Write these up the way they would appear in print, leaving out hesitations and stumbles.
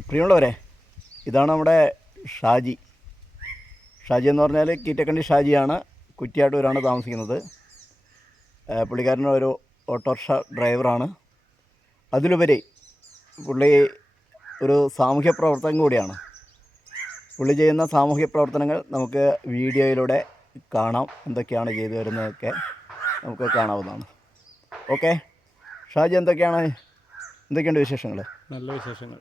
പ്രിയമുള്ളവരെ, ഇതാണ് നമ്മുടെ ഷാജി. ഷാജി എന്ന് പറഞ്ഞാൽ കീറ്റക്കണ്ടി ഷാജിയാണ്. കുറ്റിയാട്ടൂരാണ് താമസിക്കുന്നത്. പുള്ളിക്കാരൻ ഒരു ഓട്ടോറിക്ഷ ഡ്രൈവറാണ്. അതിലുപരി പുള്ളി ഒരു സാമൂഹ്യ പ്രവർത്തകൻ കൂടിയാണ്. പുള്ളി ചെയ്യുന്ന സാമൂഹ്യ പ്രവർത്തനങ്ങൾ നമുക്ക് വീഡിയോയിലൂടെ കാണാം. എന്തൊക്കെയാണ് ചെയ്തു വരുന്നതൊക്കെ നമുക്ക് കാണാവുന്നതാണ്. ഓക്കെ ഷാജി, എന്തൊക്കെയുണ്ട് വിശേഷങ്ങൾ? നല്ല വിശേഷങ്ങൾ.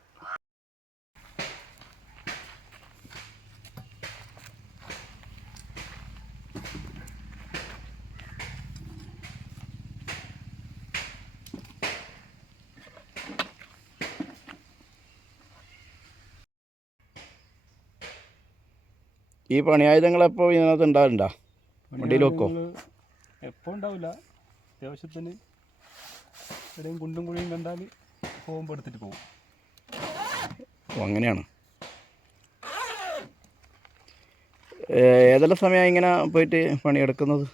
ഈ പണിയായുധങ്ങളെപ്പോൾ ഇതിനകത്ത് ഉണ്ടാകലുണ്ടോ? വണ്ടിയിൽ വെക്കോ? എപ്പോൾ ഉണ്ടാവില്ല. അത്യാവശ്യത്തിന് എവിടെയും കുണ്ടും കുഴിയും കണ്ടാൽ പോകുമ്പോൾ എടുത്തിട്ട് പോകും. അങ്ങനെയാണ്. ഏതെല്ലാം സമയം ഇങ്ങനെ പോയിട്ട് പണിയെടുക്കുന്നത്?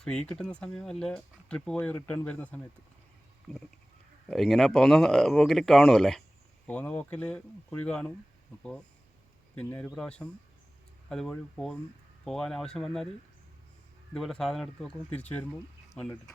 ഫ്രീ കിട്ടുന്ന സമയം, അല്ല ട്രിപ്പ് പോയി റിട്ടേൺ വരുന്ന സമയത്ത്. ഇങ്ങനെ പോകുന്ന പോക്കിൽ കാണുമല്ലേ? പോകുന്ന പോക്കിൽ കുഴി കാണും. അപ്പോൾ പിന്നെ ഒരു പ്രാവശ്യം അതുവഴി പോകാൻ ആവശ്യം വന്നാൽ ഇതുപോലെ സാധനം എടുത്ത് വെക്കും. തിരിച്ചു വരുമ്പോൾ മണ്ണിട്ട്.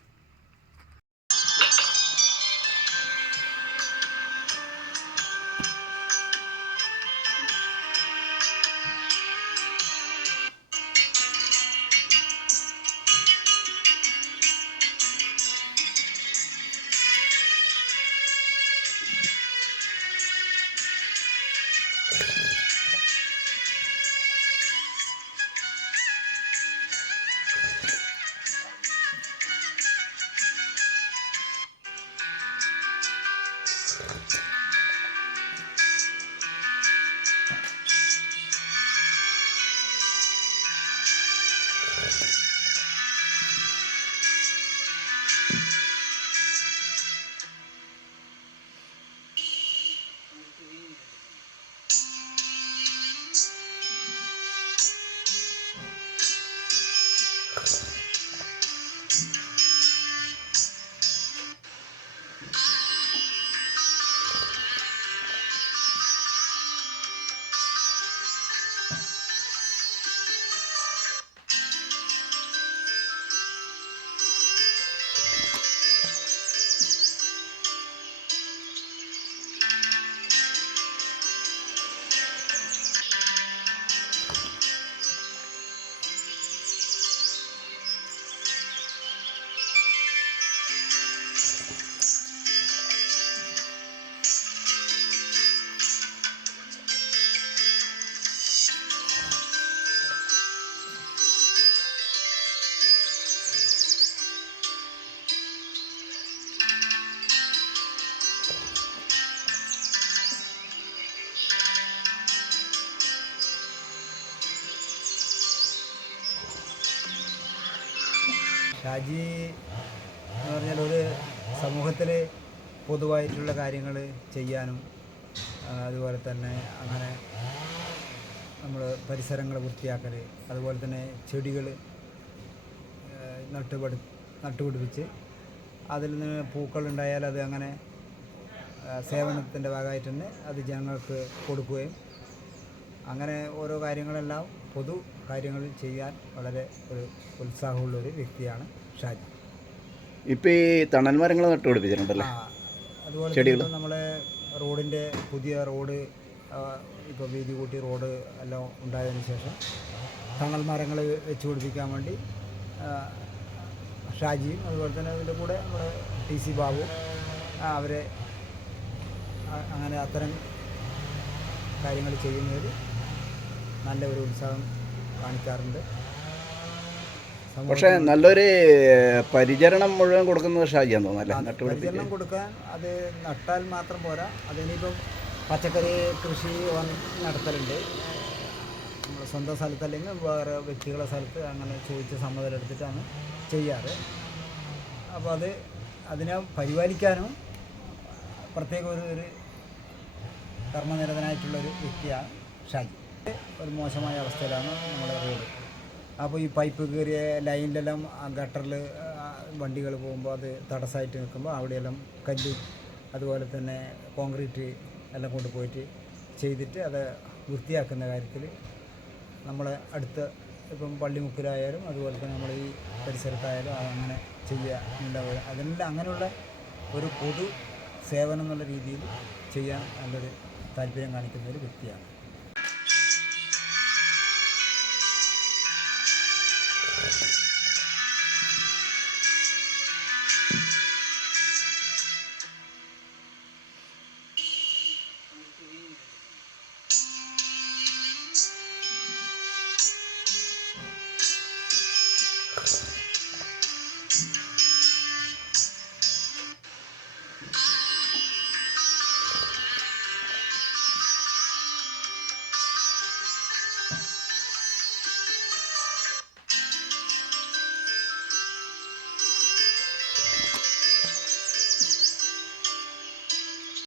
ഷാജി എന്ന് പറഞ്ഞാൽ ഒരു സമൂഹത്തിൽ പൊതുവായിട്ടുള്ള കാര്യങ്ങൾ ചെയ്യാനും അതുപോലെ തന്നെ അങ്ങനെ നമ്മൾ പരിസരങ്ങൾ വൃത്തിയാക്കൽ, അതുപോലെ തന്നെ ചെടികൾ നട്ടുപിടിപ്പിച്ച് അതിൽ നിന്ന് പൂക്കളുണ്ടായാൽ അത് അങ്ങനെ സേവനത്തിൻ്റെ ഭാഗമായിട്ട് തന്നെ അത് ജനങ്ങൾക്ക് കൊടുക്കുകയും അങ്ങനെ ഓരോ കാര്യങ്ങളെല്ലാം പൊതു കാര്യങ്ങൾ ചെയ്യാൻ വളരെ ഒരു ഉത്സാഹമുള്ളൊരു വ്യക്തിയാണ് ഷാജി. ഇപ്പോൾ ഈ തണൽ മരങ്ങൾ നട്ടുപിടിപ്പിച്ചിട്ടുണ്ടല്ലോ. അതുപോലെ തന്നെ നമ്മളെ റോഡിൻ്റെ പുതിയ റോഡ് ഇപ്പോൾ വീതി കൂട്ടി റോഡ് എല്ലാം ഉണ്ടായതിനു ശേഷം തണൽ മരങ്ങൾ വെച്ച് പിടിപ്പിക്കാൻ വേണ്ടി ഷാജിയും അതുപോലെ തന്നെ അതിൻ്റെ കൂടെ നമ്മുടെ TC ബാബു അവരെ അങ്ങനെ അത്തരം കാര്യങ്ങൾ ചെയ്യുന്നതിൽ നല്ല ഒരു ഉത്സാഹം കാണിക്കാറുണ്ട്. പക്ഷേ നല്ലൊരു പരിചരണം മുഴുവൻ കൊടുക്കുന്നത് ഷാജിയാന്ന് തോന്നുന്നല്ലേ? പരിചരണം കൊടുക്കാൻ അത് നട്ടാൽ മാത്രം പോരാ. അതിനിപ്പം പച്ചക്കറി കൃഷി നടത്തലുണ്ട്. നമ്മൾ സ്വന്തം സ്ഥലത്തല്ലെങ്കിൽ വേറെ വ്യക്തികളുടെ സ്ഥലത്ത് അങ്ങനെ ചോദിച്ച് സമ്മതമെടുത്തിട്ടാണ് ചെയ്യാറ്. അപ്പോൾ അതിനെ പരിപാലിക്കാനും പ്രത്യേക ഒരു കർമ്മനിരതനായിട്ടുള്ളൊരു വ്യക്തിയാണ് ഷാജി. ഒരു മോശമായ അവസ്ഥയിലാണ് നമ്മുടെ റോഡ്. അപ്പോൾ ഈ പൈപ്പ് കയറിയ ലൈനിലെല്ലാം ഗട്ടറിൽ വണ്ടികൾ പോകുമ്പോൾ അത് തടസ്സമായിട്ട് നിൽക്കുമ്പോൾ അവിടെയെല്ലാം കല്ല് അതുപോലെ തന്നെ കോൺക്രീറ്റ് എല്ലാം കൊണ്ടുപോയിട്ട് ചെയ്തിട്ട് അത് വൃത്തിയാക്കുന്ന കാര്യത്തിൽ നമ്മളെ അടുത്ത ഇപ്പം പള്ളിമുക്കിലായാലും അതുപോലെ തന്നെ നമ്മൾ ഈ പരിസരത്തായാലും അങ്ങനെ ചെയ്യുക അതിനെല്ലാം അങ്ങനെയുള്ള ഒരു പൊതു സേവനം എന്നുള്ള രീതിയിൽ ചെയ്യാൻ നല്ലൊരു താല്പര്യം കാണിക്കുന്ന ഒരു വ്യക്തിയാണ്.